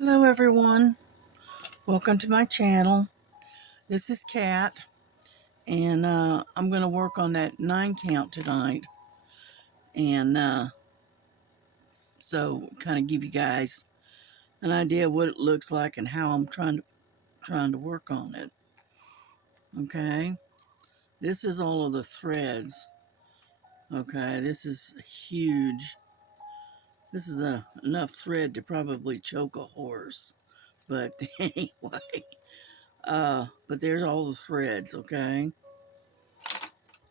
Hello everyone, welcome to my channel. This is Kat, and I'm going to work on that 9 count tonight, and so kind of give you guys an idea of what it looks like and how I'm trying to work on it. Okay, this is all of the threads. Okay, this is huge. This is enough thread to probably choke a horse, but anyway, but there's all the threads. Okay,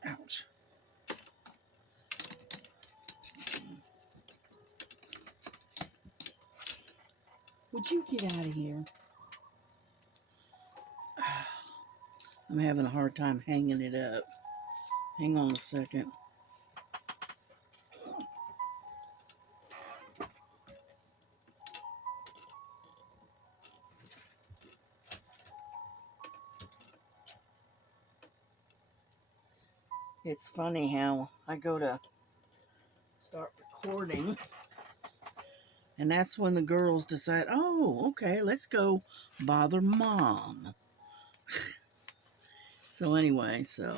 ouch. Would you get out of here? I'm having a hard time hanging it up. Hang on a second. It's funny how I go to start recording, and that's when the girls decide, oh, okay, let's go bother mom. So anyway, yeah,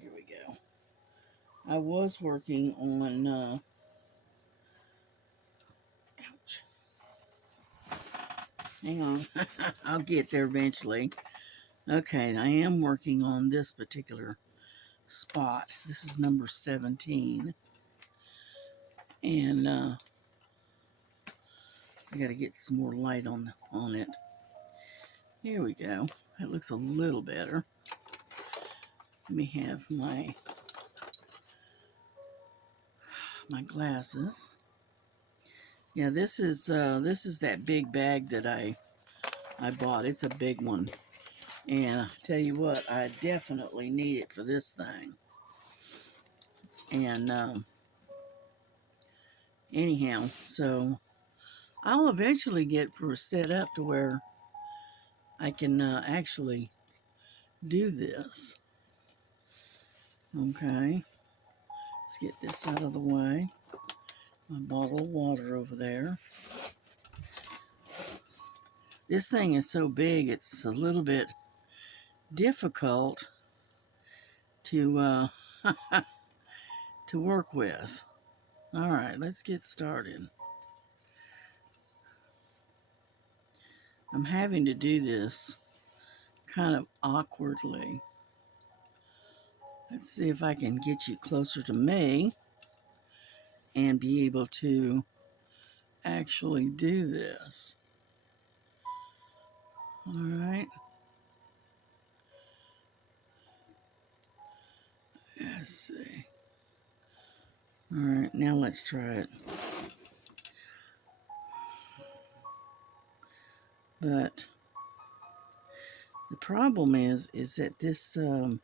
here we go. I was working on, ouch, hang on, I'll get there eventually. Okay, I am working on this particular spot. This is number 17. And I got to get some more light on it. Here we go. That looks a little better. Let me have my glasses. Yeah, this is that big bag that I bought. It's a big one, and I tell you what, I definitely need it for this thing. And anyhow, so I'll eventually get set up to where I can actually do this. Okay, let's get this out of the way. My bottle of water over there. This thing is so big, it's a little bit difficult to to work with. All right, let's get started. I'm having to do this kind of awkwardly. Let's see if I can get you closer to me and be able to actually do this. All right. Let's see. All right, now let's try it. But the problem is that this you're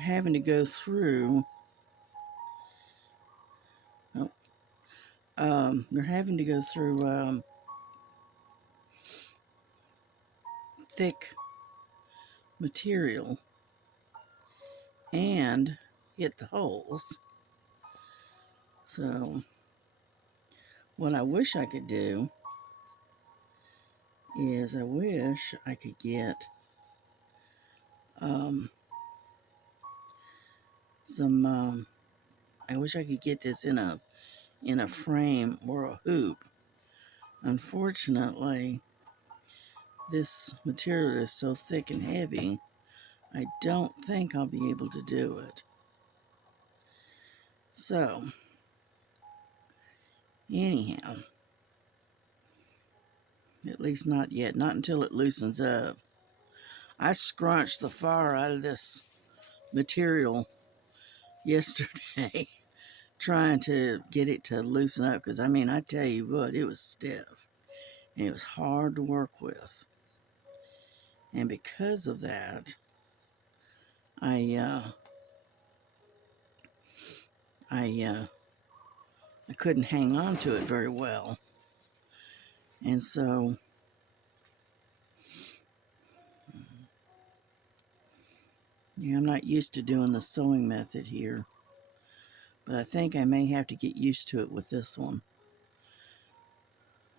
having to go through. Oh, you're having to go through thick material and hit the holes. So what I wish I could do is I wish I could get some I wish I could get this in a frame or a hoop. Unfortunately, this material is so thick and heavy, I don't think I'll be able to do it. So anyhow, at least not yet, not until it loosens up. I scrunched the far out of this material yesterday trying to get it to loosen up, because I mean, I tell you what, it was stiff and it was hard to work with. And because of that, I I couldn't hang on to it very well. And so yeah, I'm not used to doing the sewing method here. But I think I may have to get used to it with this one.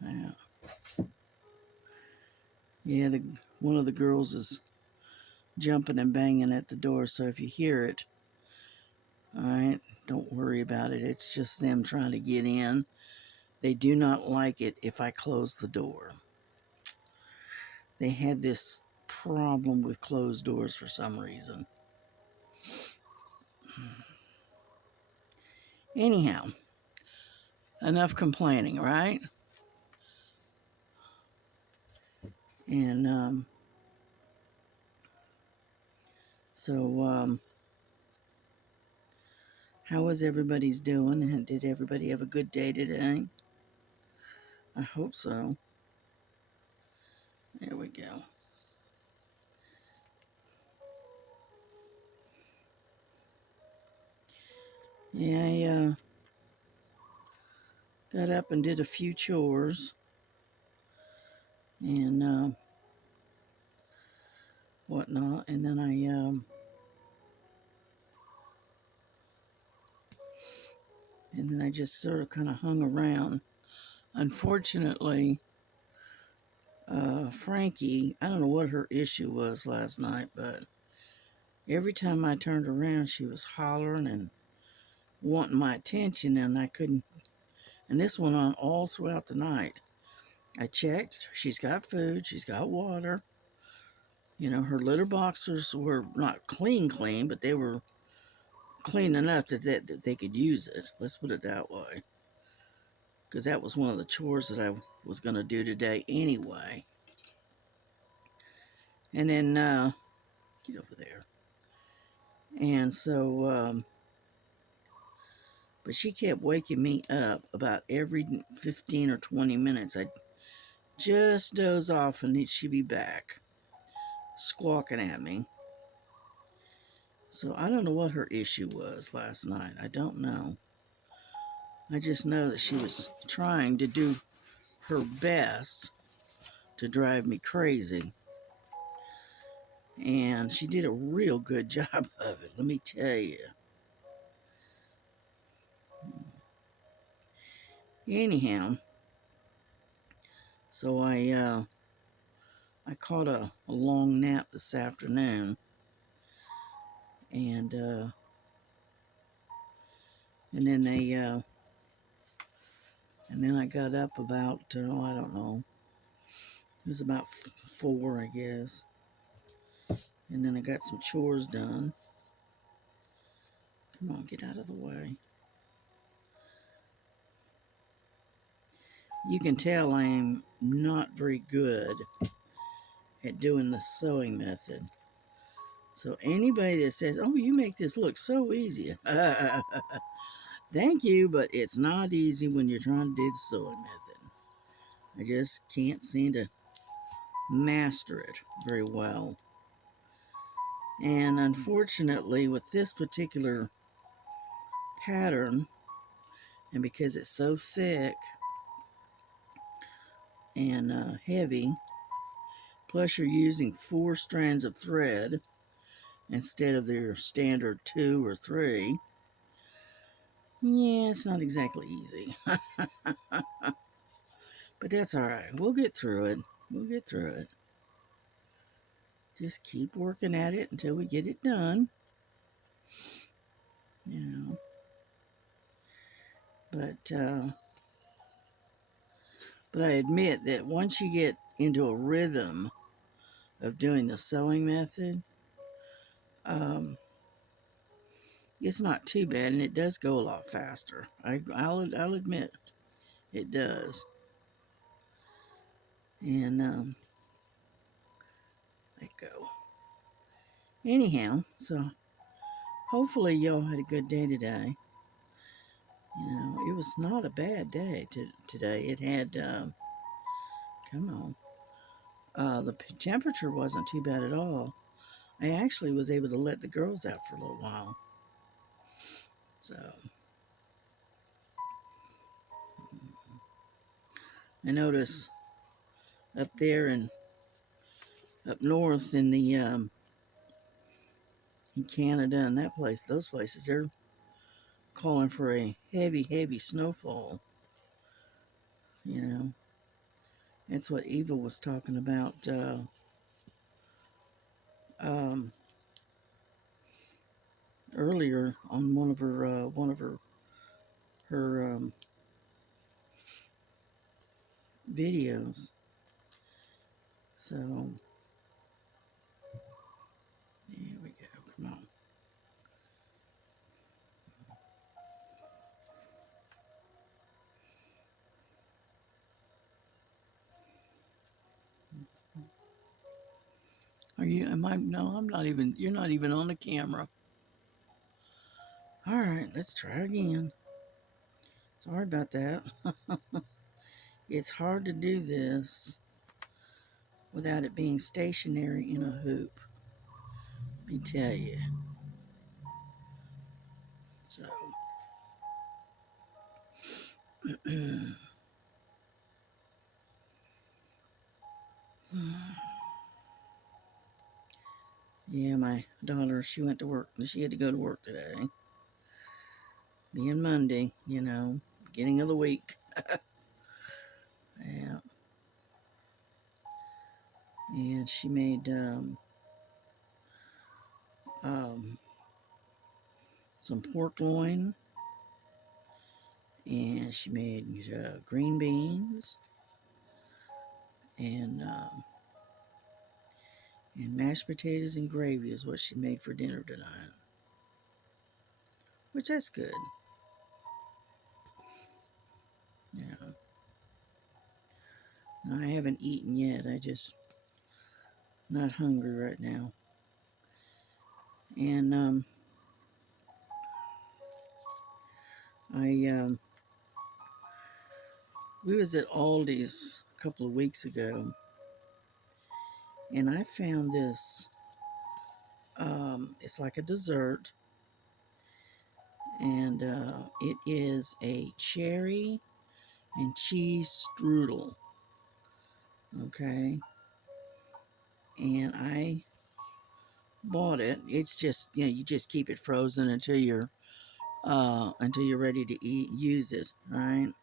Yeah, yeah. One of the girls is jumping and banging at the door, so if you hear it, all right, don't worry about it. It's just them trying to get in. They do not like it if I close the door. They had this problem with closed doors for some reason. Anyhow, enough complaining, right? And so, how was everybody's doing? And did everybody have a good day today? I hope so. There we go. Yeah, I got up and did a few chores and whatnot, and then I just sort of kind of hung around. Unfortunately, Frankie, I don't know what her issue was last night, but every time I turned around, she was hollering and wanting my attention, and I couldn't. And this went on all throughout the night. I checked. She's got food. She's got water. You know, her litter boxes were not clean, but they were clean enough that they could use it. Let's put it that way. Because that was one of the chores that I was going to do today anyway. And then, get over there. And so, but she kept waking me up about every 15 or 20 minutes. I'd just doze off and she'd be back, squawking at me. So I don't know what her issue was last night. I don't know. I just know that she was trying to do her best to drive me crazy. And she did a real good job of it, let me tell you. Anyhow, so I caught a long nap this afternoon, and and then they and then I got up about I don't know, it was about 4, I guess, and then I got some chores done. Come on, get out of the way. You can tell I'm not very good at doing the sewing method. So anybody that says, "Oh, you make this look so easy," thank you, but it's not easy when you're trying to do the sewing method. I just can't seem to master it very well. And unfortunately, with this particular pattern, and because it's so thick and heavy, plus you're using 4 strands of thread instead of their standard 2 or 3, yeah, it's not exactly easy. But that's all right. We'll get through it. We'll get through it. Just keep working at it until we get it done. You know. But I admit that once you get into a rhythm of doing the sewing method, um, it's not too bad, and it does go a lot faster. I'll admit it does. And let go. Anyhow, so hopefully y'all had a good day today. You know, it was not a bad day today. It had, come on, the temperature wasn't too bad at all. I actually was able to let the girls out for a little while. So, I notice up there and up north in the in Canada and that place, those places, calling for a heavy, heavy snowfall. You know, that's what Eva was talking about um, earlier on one of her videos. So here we go. Come on. Are you? Am I? No, I'm not even. You're not even on the camera. All right, let's try again. Sorry about that. It's hard to do this without it being stationary in a hoop. Let me tell you. So, yeah, my daughter, she went to work. She had to go to work today. Being Monday, beginning of the week. Yeah. And she made um, some pork loin, and she made green beans, and mashed potatoes and gravy is what she made for dinner tonight. Which that's good. Yeah. No, I haven't eaten yet. I just not hungry right now. And I we was at Aldi's a couple of weeks ago, and I found this. It's like a dessert, and it is a cherry and cheese strudel. Okay, and I bought it. It's just you just keep it frozen until you're ready to use it. All right.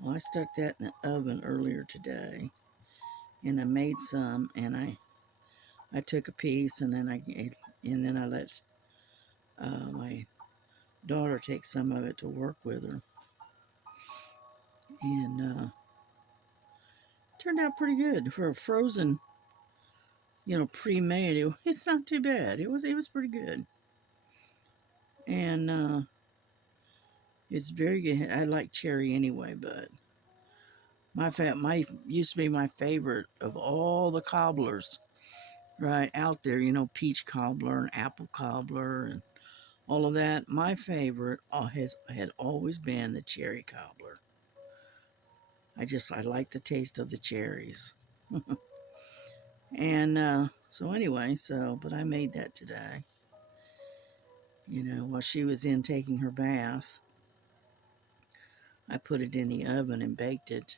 Well, I stuck that in the oven earlier today, and I made some, and I took a piece, and then I let my daughter take some of it to work with her, and turned out pretty good for a frozen, pre-made. It's not too bad. It was pretty good, and it's very good. I like cherry anyway, but my used to be my favorite of all the cobblers right out there. Peach cobbler and apple cobbler and all of that. My favorite had always been the cherry cobbler. I like the taste of the cherries. And so anyway, but I made that today. While she was in taking her bath, I put it in the oven and baked it.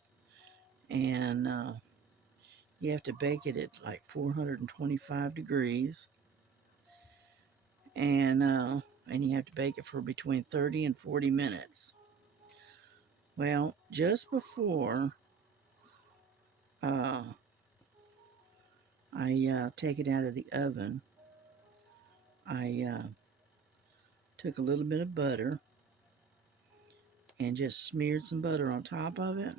And you have to bake it at like 425 degrees. And you have to bake it for between 30 and 40 minutes. Well, just before I take it out of the oven, I took a little bit of butter and just smeared some butter on top of it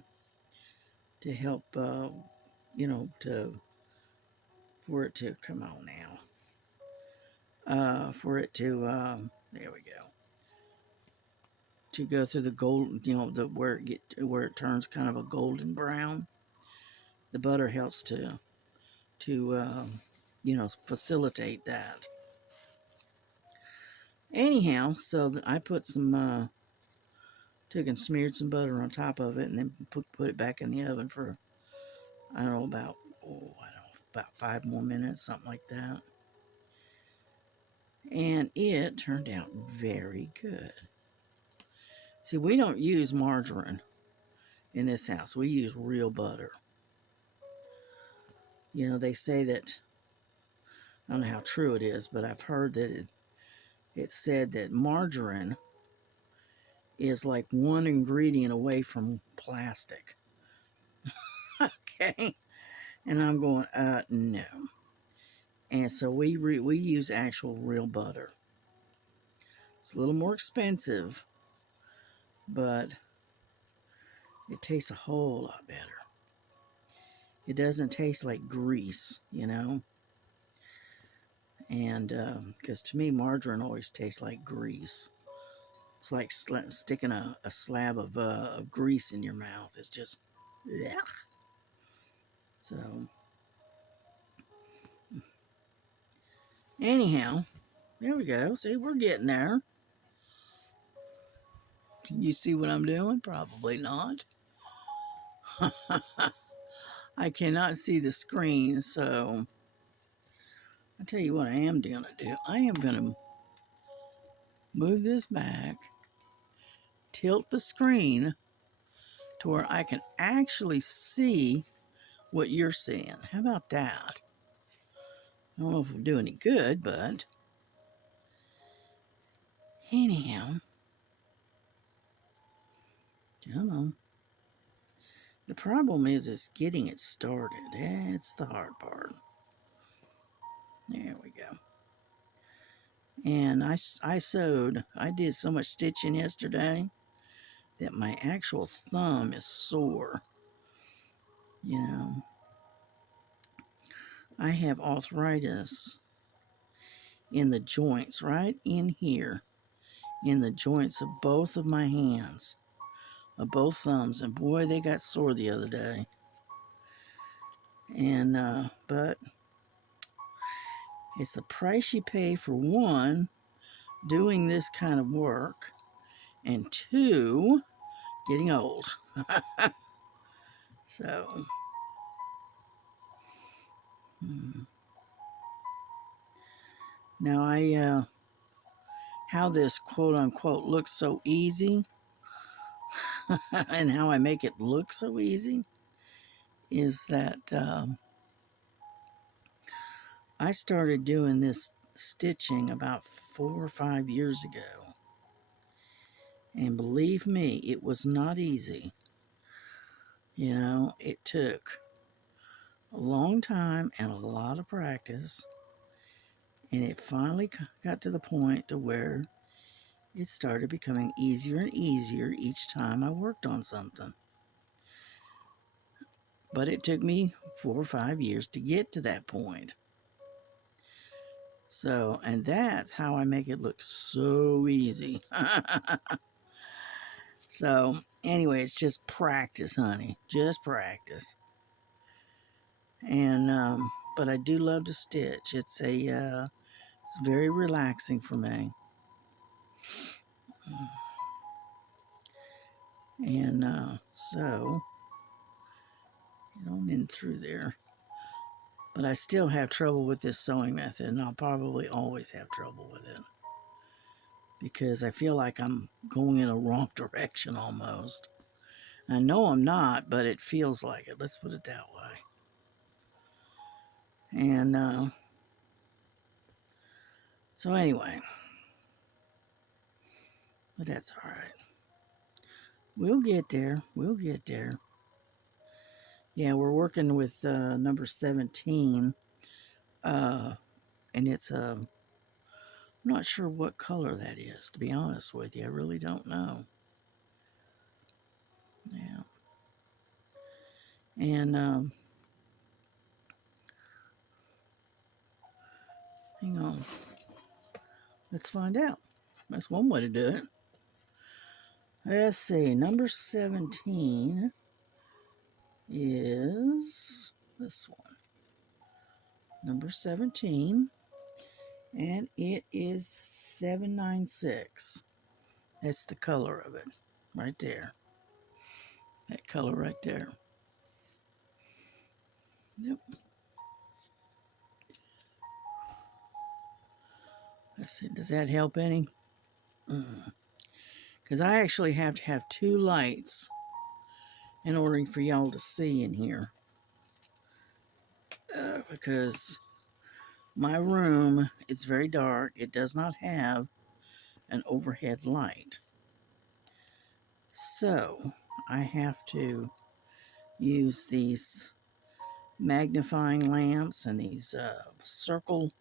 to help, for it to come on now, for it to, there we go, to go through the gold, where it turns kind of a golden brown. The butter helps to facilitate that. Anyhow, so I put some, took and smeared some butter on top of it, and then put it back in the oven for, I don't know, about 5 more minutes, something like that. And it turned out very good. See, we don't use margarine in this house. We use real butter. They say that, I don't know how true it is, but I've heard that it's said that margarine is like one ingredient away from plastic. Okay. And I'm going, no. And so we use actual real butter. It's a little more expensive, but it tastes a whole lot better. It doesn't taste like grease, you know? And because to me, margarine always tastes like grease. It's like sticking a slab of grease in your mouth. It's just, yeah. So, anyhow, there we go. See, we're getting there. Can you see what I'm doing? Probably not. I cannot see the screen, so I'll tell you what I am going to do. I am going to move this back, tilt the screen to where I can actually see what you're seeing. How about that? I don't know if it'll do any good, but anyhow, come on. The problem is getting it started. That's the hard part. There we go. And I sewed. I did so much stitching yesterday that my actual thumb is sore. You know, I have arthritis in the joints, right in here, in the joints of both of my hands, of both thumbs. And boy, they got sore the other day. And, but it's the price you pay for one, doing this kind of work, and two, getting old. So, now how this quote unquote looks so easy and how I make it look so easy is that I started doing this stitching about 4 or 5 years ago. And believe me, it was not easy. You know, it took a long time and a lot of practice. And it finally got to the point to where it started becoming easier and easier each time I worked on something. But it took me 4 or 5 years to get to that point. So, and that's how I make it look so easy. So, anyway, it's just practice, honey. Just practice. And, but I do love to stitch. It's very relaxing for me. And, so, get on in through there. But I still have trouble with this sewing method, and I'll probably always have trouble with it. Because I feel like I'm going in a wrong direction almost. I know I'm not, but it feels like it. Let's put it that way. And so anyway, but that's all right. We'll get there. We'll get there. Yeah, we're working with number 17. And it's I'm not sure what color that is, to be honest with you. I really don't know. Yeah. And hang on. Let's find out. That's one way to do it. Let's see. Number 17 is this one. Number 17. And it is 796. That's the color of it. Right there. That color right there. Yep. Let's see. Does that help any? Because I actually have to have 2 lights in order for y'all to see in here. Because my room is very dark. It does not have an overhead light. So I have to use these magnifying lamps and these circle,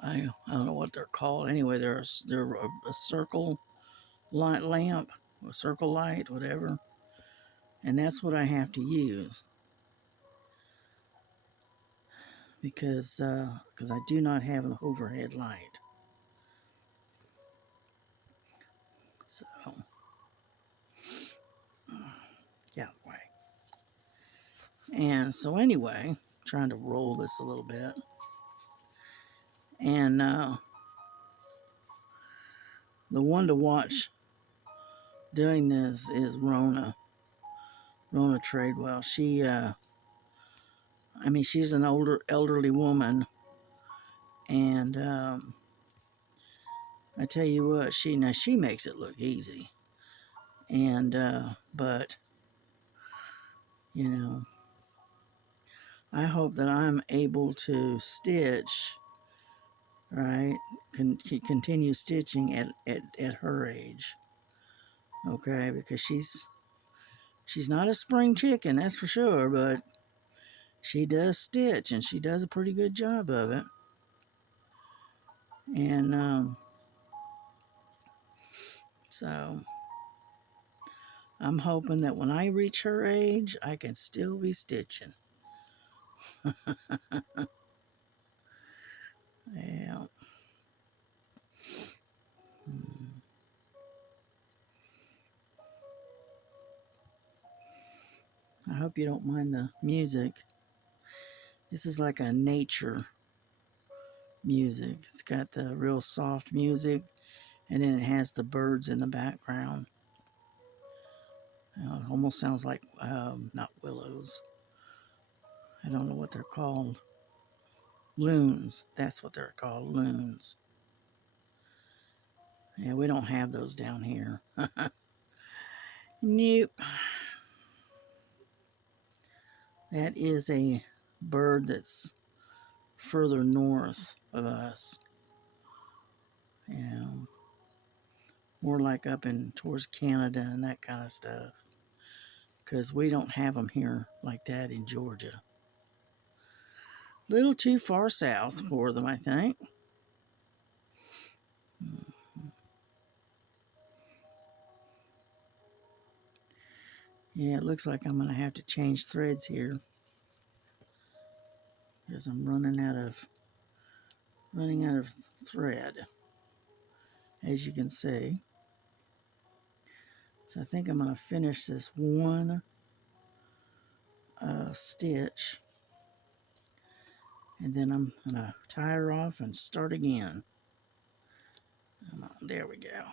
I don't know what they're called. Anyway, they're a circle light lamp, a circle light, whatever. And that's what I have to use because I do not have an overhead light. So get out of the way. And so anyway, trying to roll this a little bit. And the one to watch doing this is Rona Tradewell. She's an elderly woman, and I tell you what, she makes it look easy, and but you know, I hope that I'm able to stitch, right, continue stitching at her age, okay, because she's not a spring chicken, that's for sure, but she does stitch, and she does a pretty good job of it. And so I'm hoping that when I reach her age, I can still be stitching. Yeah. I hope you don't mind the music. This is like a nature music. It's got the real soft music, and then it has the birds in the background. It almost sounds like, not willows. I don't know what they're called. Loons. That's what they're called, loons. Yeah, we don't have those down here. Nope. That is a bird that's further north of us. Yeah. More like up in towards Canada and that kind of stuff. Because we don't have them here like that in Georgia. A little too far south for them, I think. Yeah, it looks like I'm going to have to change threads here. Because I'm running out of thread, as you can see. So I think I'm going to finish this one stitch, and then I'm going to tie her off and start again. Come on, there we go.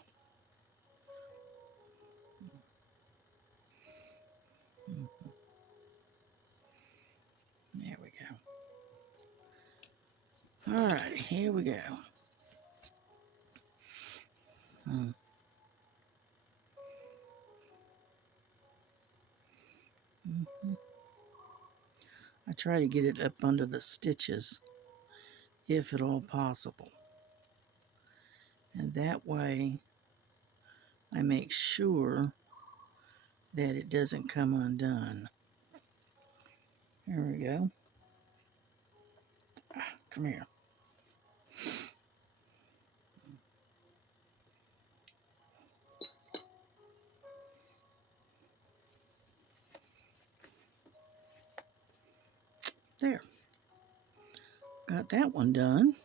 There we go. All right, here we go. I try to get it up under the stitches, if at all possible. And that way, I make sure that it doesn't come undone. There we go. Come here. There. Got that one done.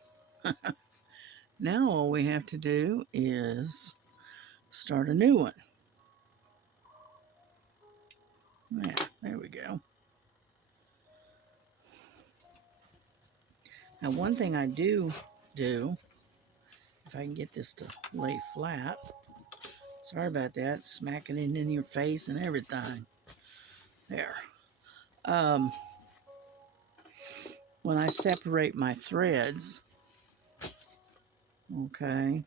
Now all we have to do is start a new one. Yeah, there we go. Now one thing I do, if I can get this to lay flat, sorry about that, smacking it in your face and everything. There. When I separate my threads, okay,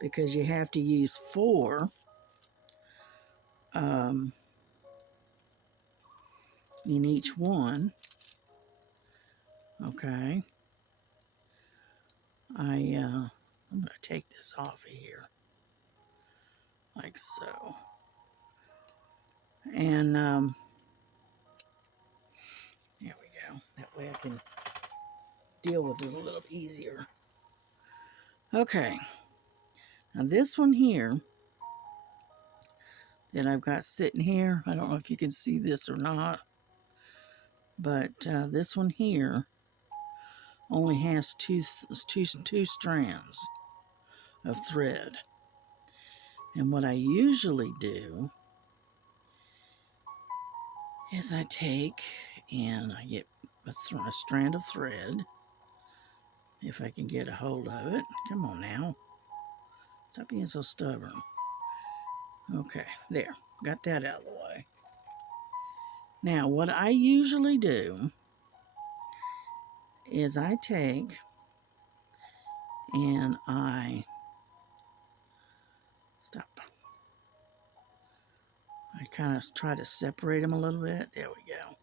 because you have to use 4 in each one, okay, I'm going to take this off of here, like so. And there we go. That way I can deal with it a little easier. Okay, now this one here that I've got sitting here, I don't know if you can see this or not, but this one here only has two strands of thread. And what I usually do is I take and I get a strand of thread, if I can get a hold of it. Come on now. Stop being so stubborn. Okay, there. Got that out of the way. Now, what I usually do is I take and I I kind of try to separate them a little bit. There we go.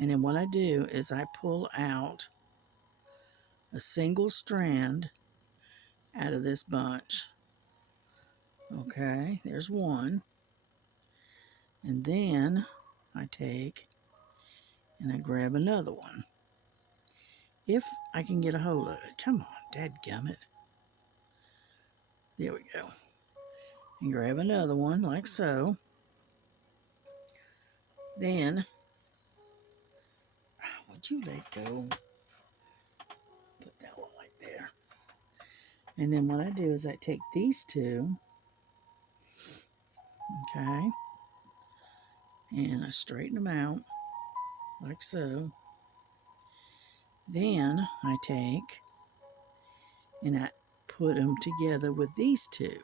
And then what I do is I pull out a single strand out of this bunch. Okay, there's one. And then I take and I grab another one. If I can get a hold of it. Come on, dadgummit. There we go. And grab another one like so. Then, would you let go? Put that one right there. And then what I do is I take these two, okay, and I straighten them out like so. Then I take and I put them together with these two,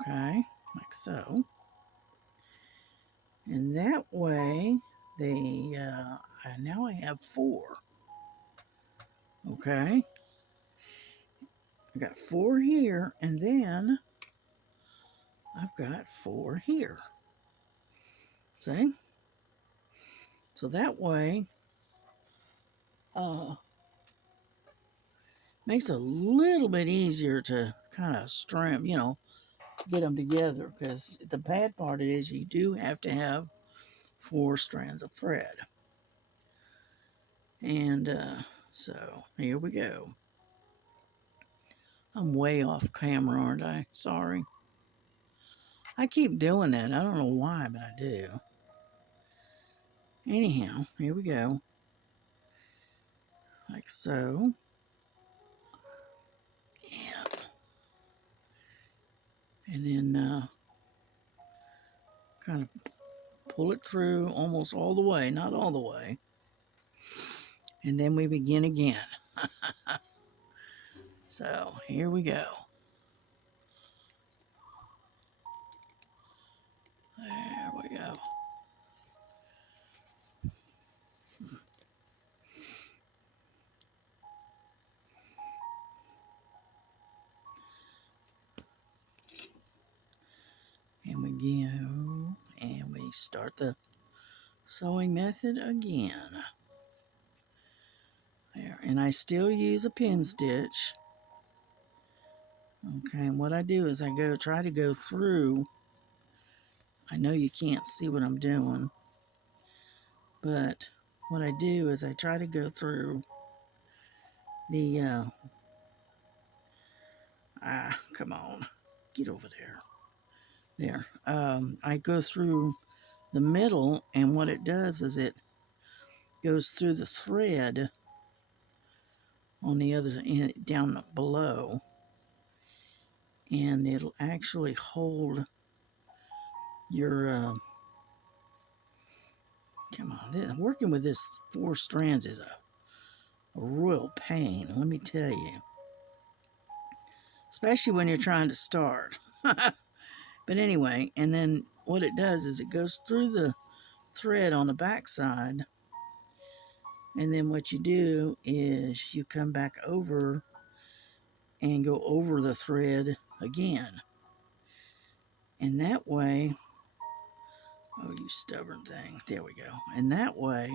okay, like so. And that way, now I have four, okay. I got four here, and then I've got four here. See? So that way, makes it a little bit easier to kind of string, get them together, because the bad part is you do have to have four strands of thread. And so here we go. I'm way off camera, aren't I? Sorry. I keep doing that. I don't know why, but I do. Anyhow, here we go. Like so. Yeah. And then kind of pull it through almost all the way, not all the way. And then we begin again. So here we go. There we go. And we go and we start the sewing method again. There, and I still use a pin stitch. Okay, and what I do is I try to go through. I know you can't see what I'm doing, but what I do is I try to go through the come on, get over there. There. I go through the middle, and what it does is it goes through the thread on the other end, down below, and it'll actually hold your come on, working with this four strands is a real pain, let me tell you, especially when you're trying to start. But anyway, and then what it does is it goes through the thread on the back side, and then what you do is you come back over and go over the thread again, and that way, oh, you stubborn thing, there we go, and that way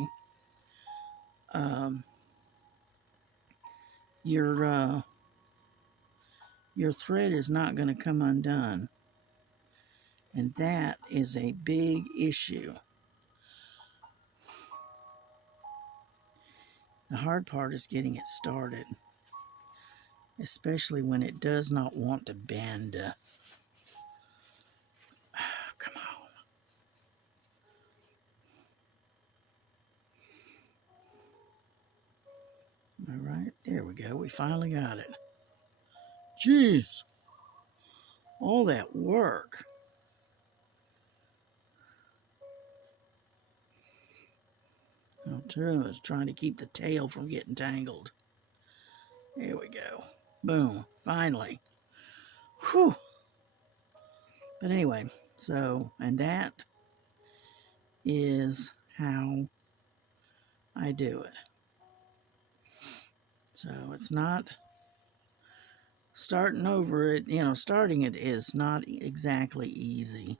your thread is not going to come undone. And that is a big issue. The hard part is getting it started, especially when it does not want to bend. Come on. All right, there we go. We finally got it. Jeez, all that work. All true is trying to keep the tail from getting tangled. There we go. Boom, finally. Whew. But anyway, so, and that is how I do it. So it's not starting over it, starting it is not exactly easy.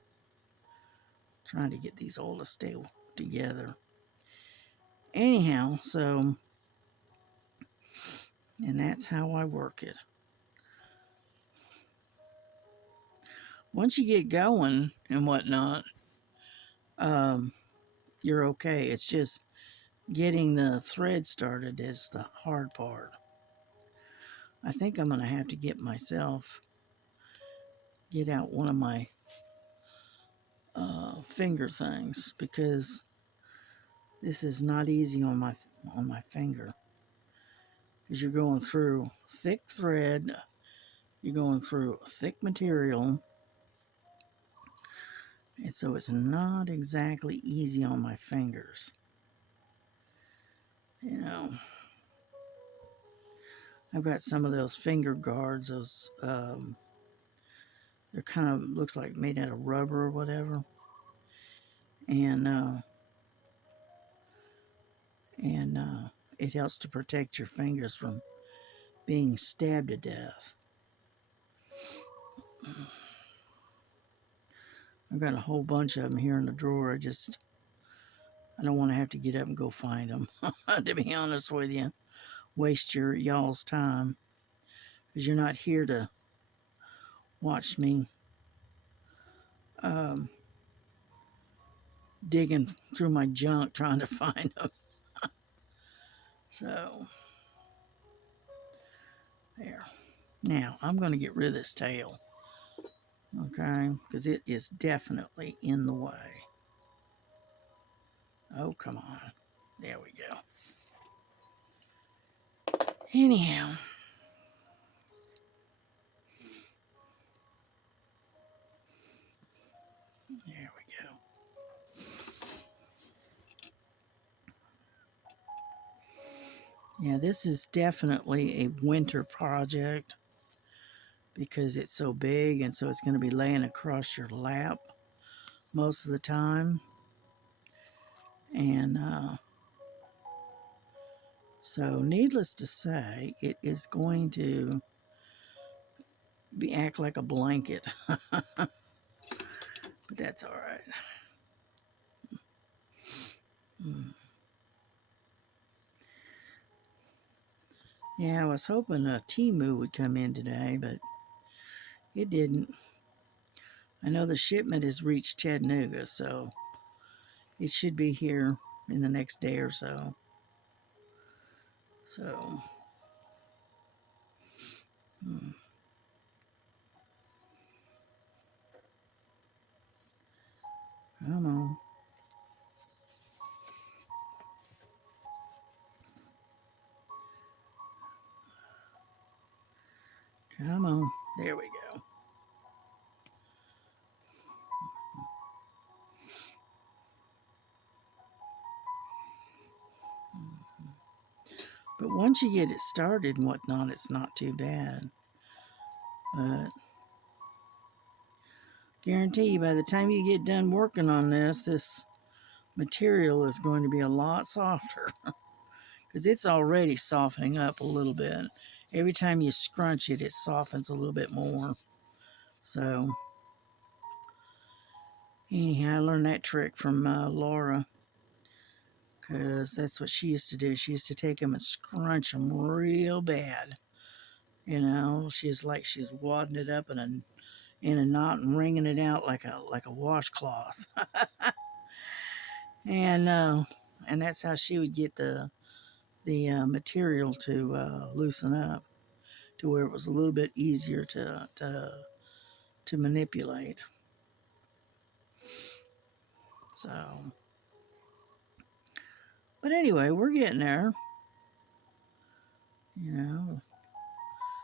Trying to get these all to stay together. Anyhow, so, and that's how I work it. Once you get going and whatnot, you're okay. It's just getting the thread started is the hard part. I think I'm going to have to get out one of my finger things, because this is not easy on my finger, because you're going through thick thread, you're going through thick material, and so it's not exactly easy on my fingers. I've got some of those finger guards, those they're kind of, looks like made out of rubber or whatever, and it helps to protect your fingers from being stabbed to death. I've got a whole bunch of them here in the drawer. I don't want to have to get up and go find them, to be honest with you. Waste y'all's time, because you're not here to watch me digging through my junk trying to find them. So, there. Now, I'm going to get rid of this tail, okay, because it is definitely in the way. Oh, come on. There we go. Anyhow. There we go. Yeah, this is definitely a winter project, because it's so big, and so it's going to be laying across your lap most of the time. And so needless to say, it is going to act like a blanket. But that's all right. Yeah, I was hoping a Temu would come in today, but it didn't. I know the shipment has reached Chattanooga, so it should be here in the next day or so. So, come on. Come on. There we go. But once you get it started and whatnot, it's not too bad. But guarantee you, by the time you get done working on this material is going to be a lot softer, because it's already softening up a little bit. Every time you scrunch it, it softens a little bit more. So, anyhow, I learned that trick from Laura, because that's what she used to do. She used to take them and scrunch them real bad. She's wadding it up in in a knot and wringing it out like a washcloth. And that's how she would get the material to loosen up to where it was a little bit easier to manipulate. So, but anyway, we're getting there. You know,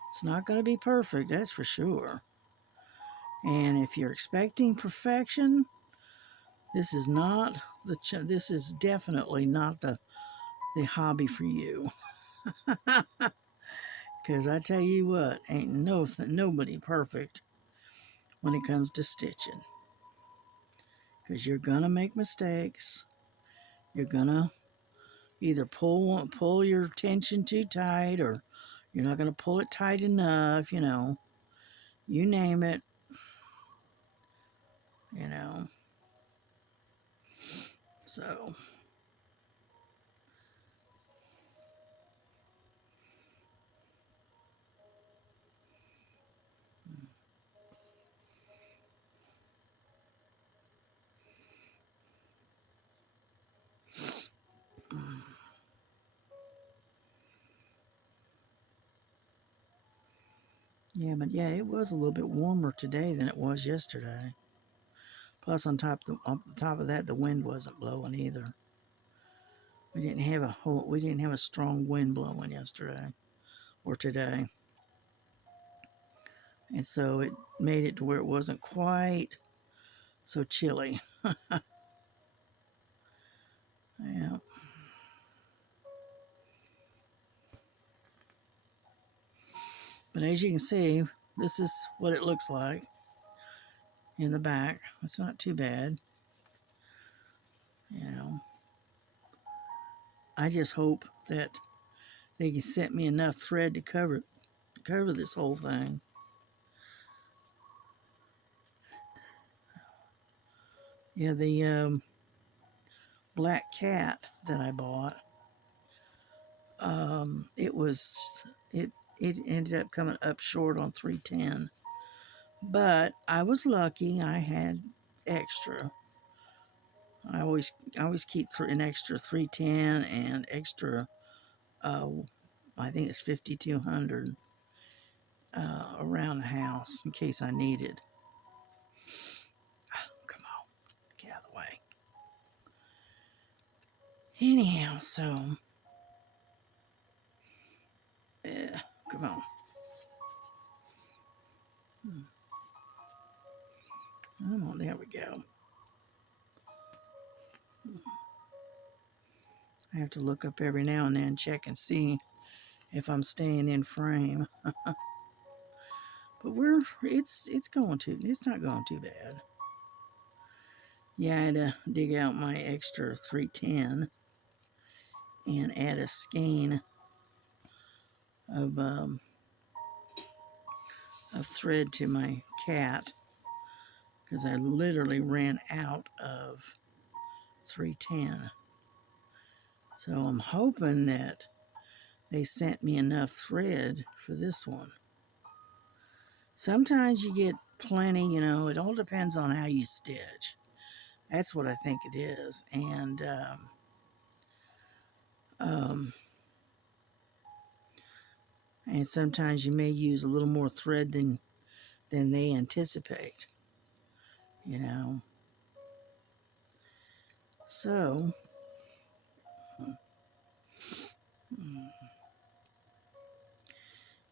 it's not going to be perfect, that's for sure. And if you're expecting perfection, this is not this is definitely not the hobby for you. Because I tell you what, ain't nobody perfect when it comes to stitching. Because you're gonna make mistakes. You're gonna either pull your tension too tight, or you're not gonna pull it tight enough. You name it. You know. So yeah, but yeah, it was a little bit warmer today than it was yesterday. Plus, on top of that, the wind wasn't blowing either. We didn't have a strong wind blowing yesterday or today, and so it made it to where it wasn't quite so chilly. Yeah, but as you can see, this is what it looks like in the back. It's not too bad. You know, I just hope that they can send me enough thread to cover this whole thing. Yeah, the black cat that I bought, it was it ended up coming up short on 310, but I was lucky. I had extra. I always keep an extra 310 and extra. Uh, I think it's 5200 around the house in case I need it. Come on, get out of the way. Anyhow, so come on. Come on, there we go. I have to look up every now and then, check and see if I'm staying in frame. But it's not going too bad. Yeah, I had to dig out my extra 310 and add a skein of thread to my cat because I literally ran out of 310. So I'm hoping that they sent me enough thread for this one. Sometimes you get plenty, it all depends on how you stitch. That's what I think it is. Um, and sometimes you may use a little more thread than they anticipate, you know. So,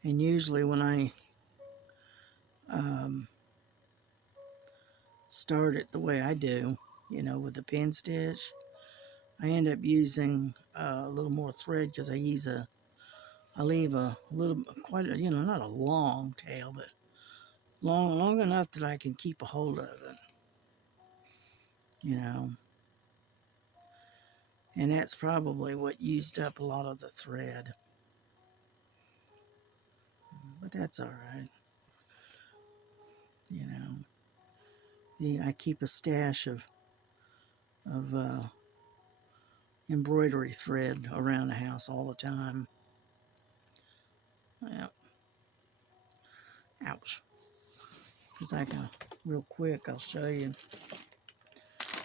and usually when I start it the way I do, with the pin stitch, I end up using a little more thread because I leave a little, quite a, not a long tail, but long enough that I can keep a hold of it, you know. And that's probably what used up a lot of the thread. But that's all right. I keep a stash of embroidery thread around the house all the time. Yeah. Ouch. It's like real quick, I'll show you.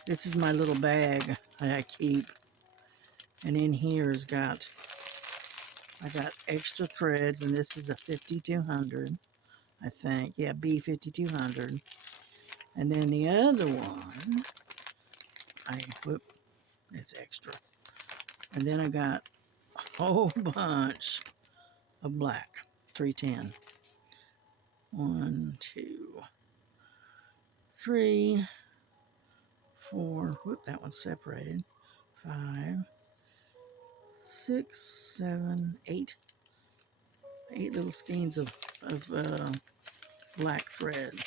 This is my little bag that I keep. And in here I got extra threads, and this is a 5200, I think. Yeah, B5200. And then the other one, whoop, it's extra. And then I got a whole bunch of black, 310. 1, 2, 3, 4, whoop, that one's separated. 5, 6, 7, 8. 8 little skeins of black thread.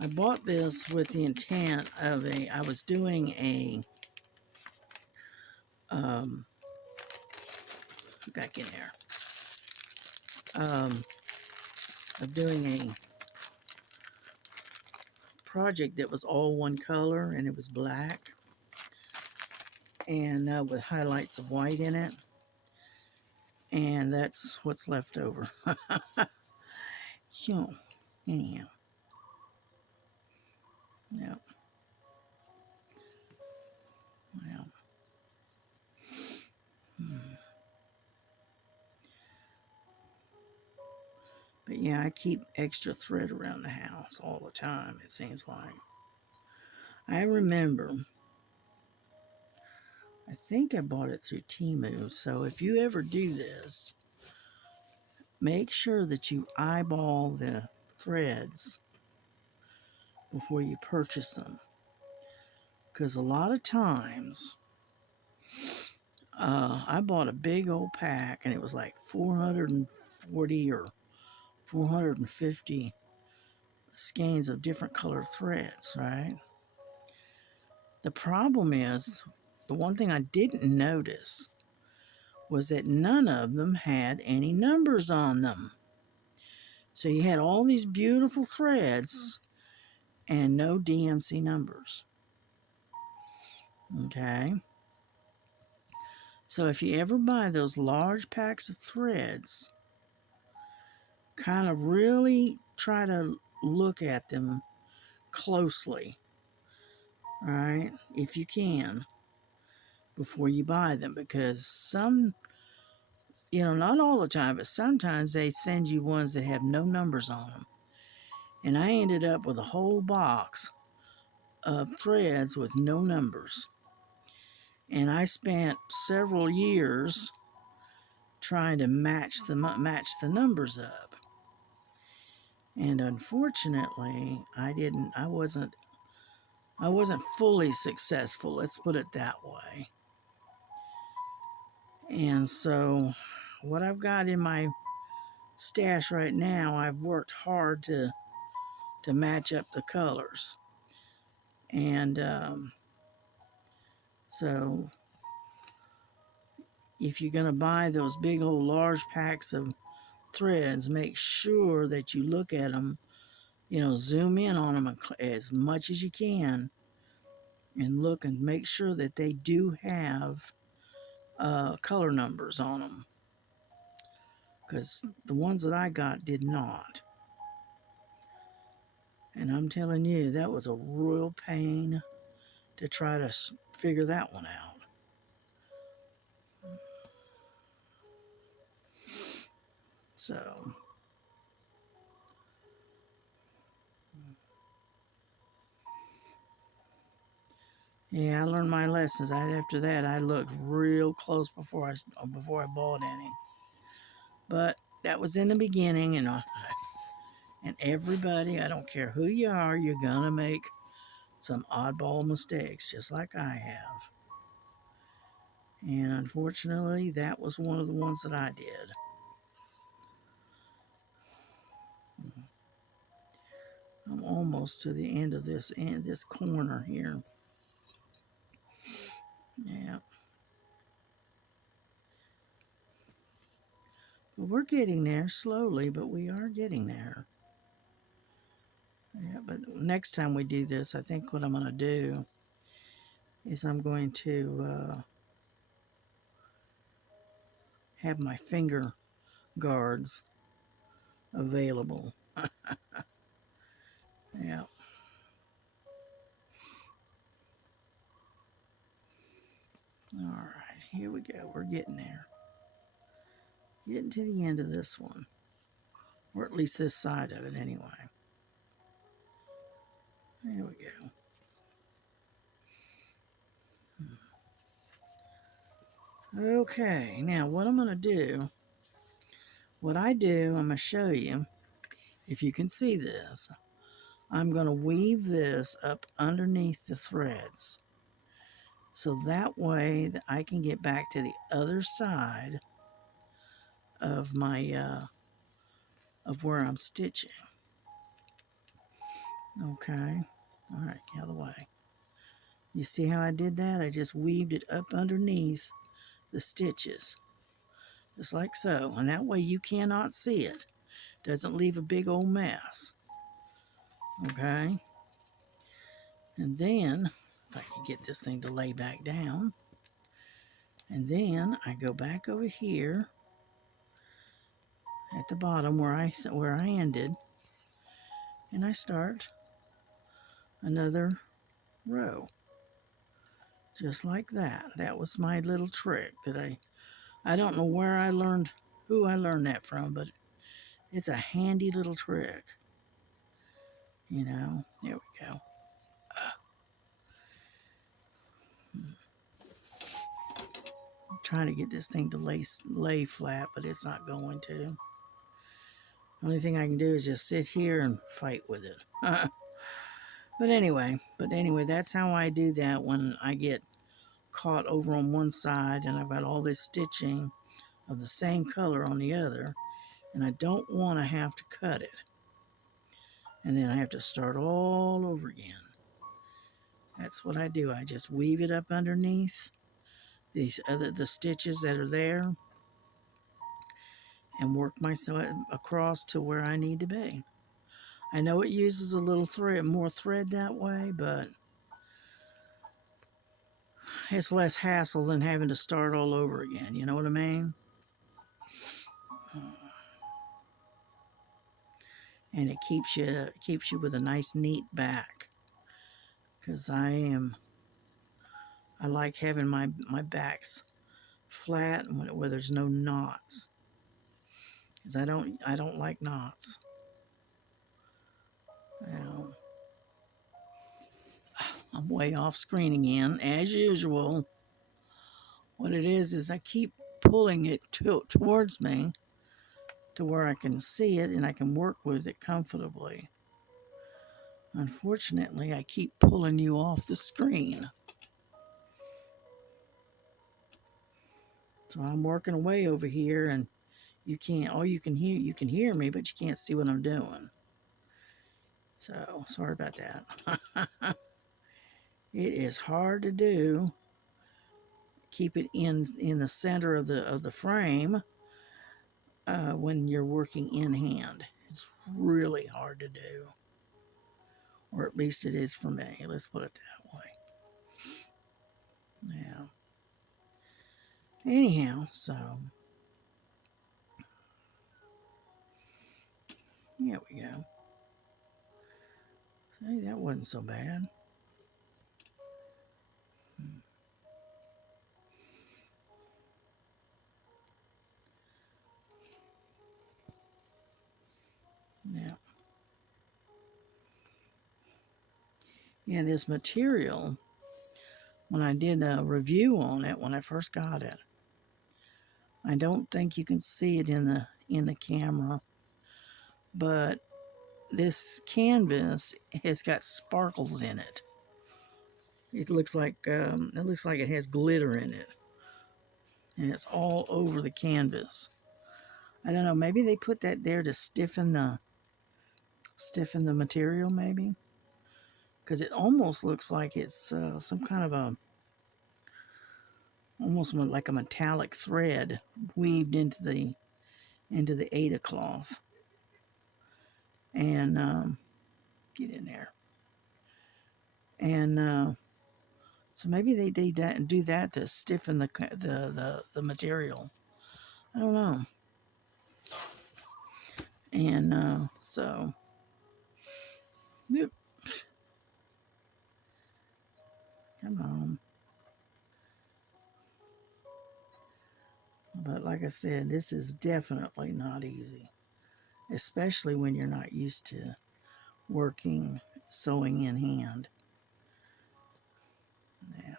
I bought this with the intent of I was doing back in there, of doing a project that was all one color, and it was black, and with highlights of white in it, and that's what's left over. So, anyhow, yeah, well, but yeah, I keep extra thread around the house all the time, it seems like. I remember, I think I bought it through Temu, so if you ever do this, make sure that you eyeball the threads before you purchase them. Because a lot of times, I bought a big old pack, and it was like 440 or 450 skeins of different colored threads, right? The problem is, the one thing I didn't notice was that none of them had any numbers on them. So you had all these beautiful threads and no DMC numbers. Okay? So if you ever buy those large packs of threads, kind of really try to look at them closely, all right, if you can, before you buy them, because some, not all the time, but sometimes they send you ones that have no numbers on them. And I ended up with a whole box of threads with no numbers. And I spent several years trying to match the numbers up. And unfortunately, I wasn't fully successful, let's put it that way. And so what I've got in my stash right now, I've worked hard to match up the colors. And so if you're going to buy those big old large packs of threads, make sure that you look at them, zoom in on them as much as you can, and look and make sure that they do have color numbers on them, because the ones that I got did not. And I'm telling you, that was a real pain to try to figure that one out. So, yeah, I learned my lessons. After that, I looked real close before I bought any. But that was in the beginning, and everybody, I don't care who you are, you're gonna make some oddball mistakes, just like I have. And unfortunately, that was one of the ones that I did. I'm almost to the end of this corner here. Yeah. But we're getting there slowly, but we are getting there. Yeah, but next time we do this, I think what I'm going to do is I'm going to have my finger guards available. Yeah. All right, here we go. We're getting there. Getting to the end of this one, or at least this side of it anyway. There we go. Okay, now what I'm going to do, I'm going to show you, if you can see this, I'm going to weave this up underneath the threads. So that way that I can get back to the other side of my, of where I'm stitching. Okay, all right, get out of the way. You see how I did that? I just weaved it up underneath the stitches, just like so. And that way you cannot see it. Doesn't leave a big old mess. Okay? And then, if I can get this thing to lay back down, and then I go back over here at the bottom where I ended, and I start another row. Just like that. That was my little trick that I don't know where I learned, who I learned that from, but it's a handy little trick. You know, there we go. I'm trying to get this thing to lay flat, but it's not going to. Only thing I can do is just sit here and fight with it. But anyway, that's how I do that when I get caught over on one side and I've got all this stitching of the same color on the other, and I don't want to have to cut it. And then I have to start all over again. That's what I do. I just weave it up underneath the stitches that are there and work myself across to where I need to be. I know it uses a little more thread that way, but it's less hassle than having to start all over again. You know what I mean? And it keeps you with a nice neat back. Because I like having my backs flat and where there's no knots. Because I don't like knots. Now, I'm way off screen again, as usual. What it is I keep pulling it towards me to where I can see it and I can work with it comfortably. Unfortunately, I keep pulling you off the screen. So I'm working away over here and you can hear me, but you can't see what I'm doing. So sorry about that. It is hard to do. Keep it in the center of the frame when you're working in hand. It's really hard to do, or at least it is for me. Let's put it that way. Yeah. Anyhow, so here we go. See, that wasn't so bad. Yeah. Yeah, this material, when I did a review on it when I first got it, I don't think you can see it in the camera, but this canvas has got sparkles in it. It looks like it has glitter in it, and it's all over the canvas. I don't know. Maybe they put that there to stiffen the material, maybe, because it almost looks like it's some kind of almost like a metallic thread weaved into the Ada cloth. And get in there. And so maybe they do that to stiffen the material. I don't know. And so Yep. Come on. But like I said, this is definitely not easy, especially when you're not used to working sewing in hand. Yeah.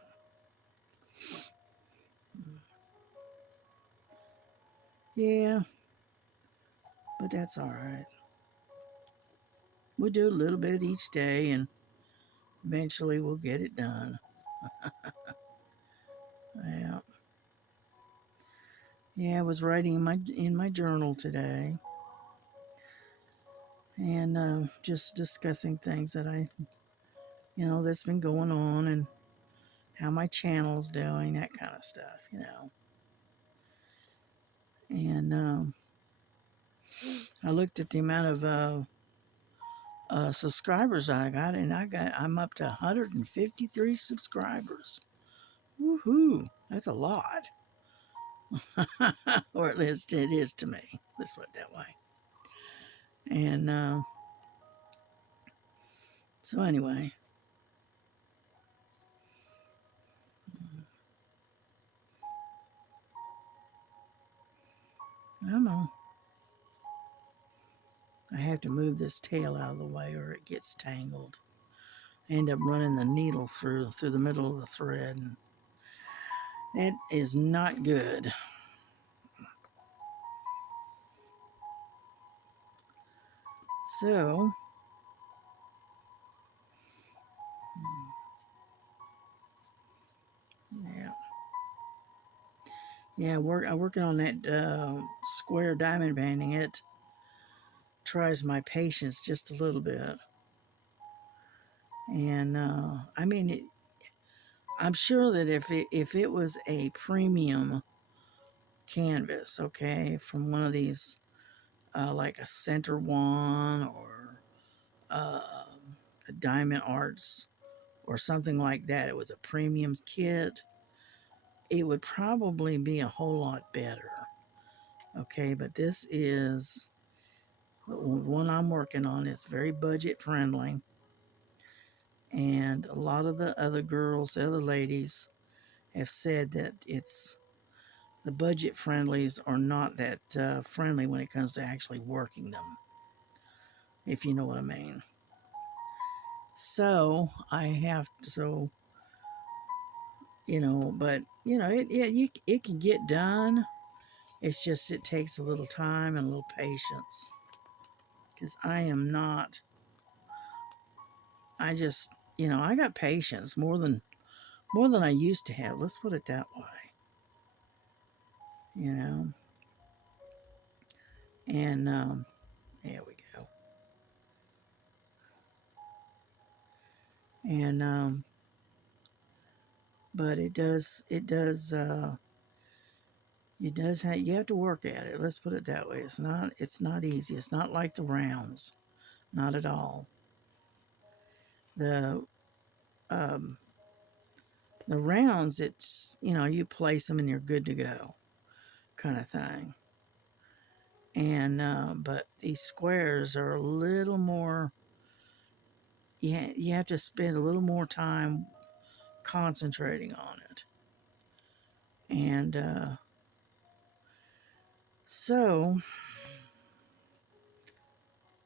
Yeah, but that's all right. We'll do a little bit each day and eventually we'll get it done. Yeah. Yeah, I was writing in my journal today and just discussing things that that's been going on and how my channel's doing, that kind of stuff. And I looked at the amount of subscribers I got, and I'm up to 153 subscribers. Woohoo! That's a lot, or at least it is to me. Let's put it that way. And so anyway, I'm on. I have to move this tail out of the way, or it gets tangled. I end up running the needle through the middle of the thread, and that is not good. So yeah, yeah. I'm working on that square diamond banding. It tries my patience just a little bit, and I mean, I'm sure that if it was a premium canvas, okay, from one of these like a center one or uh, a diamond arts or something like that, it was a premium kit, it would probably be a whole lot better. Okay, but this is the one I'm working on. Is very budget friendly, and a lot of the other girls, the other ladies, have said that it's the budget friendlies are not that friendly when it comes to actually working them, if you know what I mean. So I have to, but it can get done. It's just it takes a little time and a little patience because I am not. I just I got patience more than I used to have. Let's put it that way. You know, and there we go. And but you have to work at it. Let's put it that way. It's not easy. It's not like the rounds, not at all. The um, the rounds, it's you place them and you're good to go, kind of thing. And but these squares are a little more. You have to spend a little more time concentrating on it, and so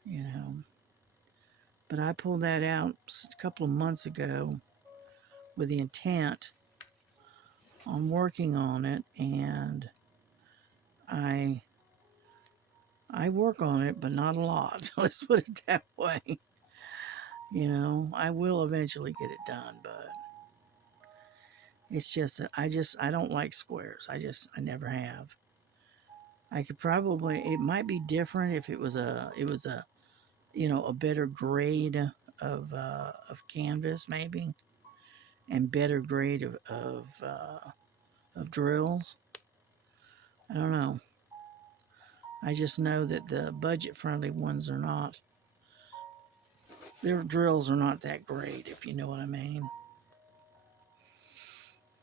you know. But I pulled that out a couple of months ago with the intent on working on it, and I I work on it, but not a lot. Let's put it that way. I will eventually get it done, but it's just that I don't like squares. I never have. I could probably it might be different if it was a a better grade of canvas maybe, and better grade of drills. I don't know. I just know that the budget friendly ones are not. Their drills are not that great, if you know what I mean.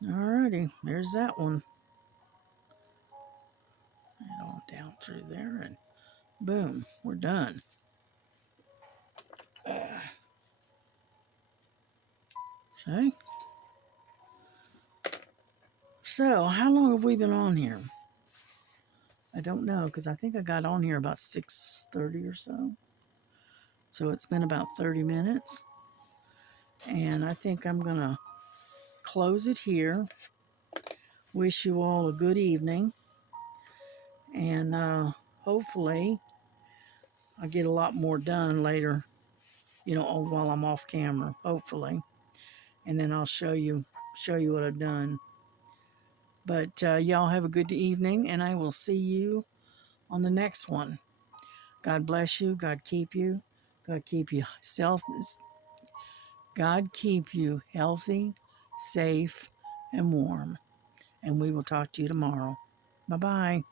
Alrighty, there's that one. Head on down through there and boom, we're done. Okay. So, how long have we been on here? I don't know, because I think I got on here about 6:30 or so. So it's been about 30 minutes. And I think I'm going to close it here. Wish you all a good evening. And hopefully I get a lot more done later, while I'm off camera, hopefully. And then I'll show you what I've done. But y'all have a good evening, and I will see you on the next one. God bless you. God keep you. God keep you God keep you healthy, safe, and warm. And we will talk to you tomorrow. Bye-bye.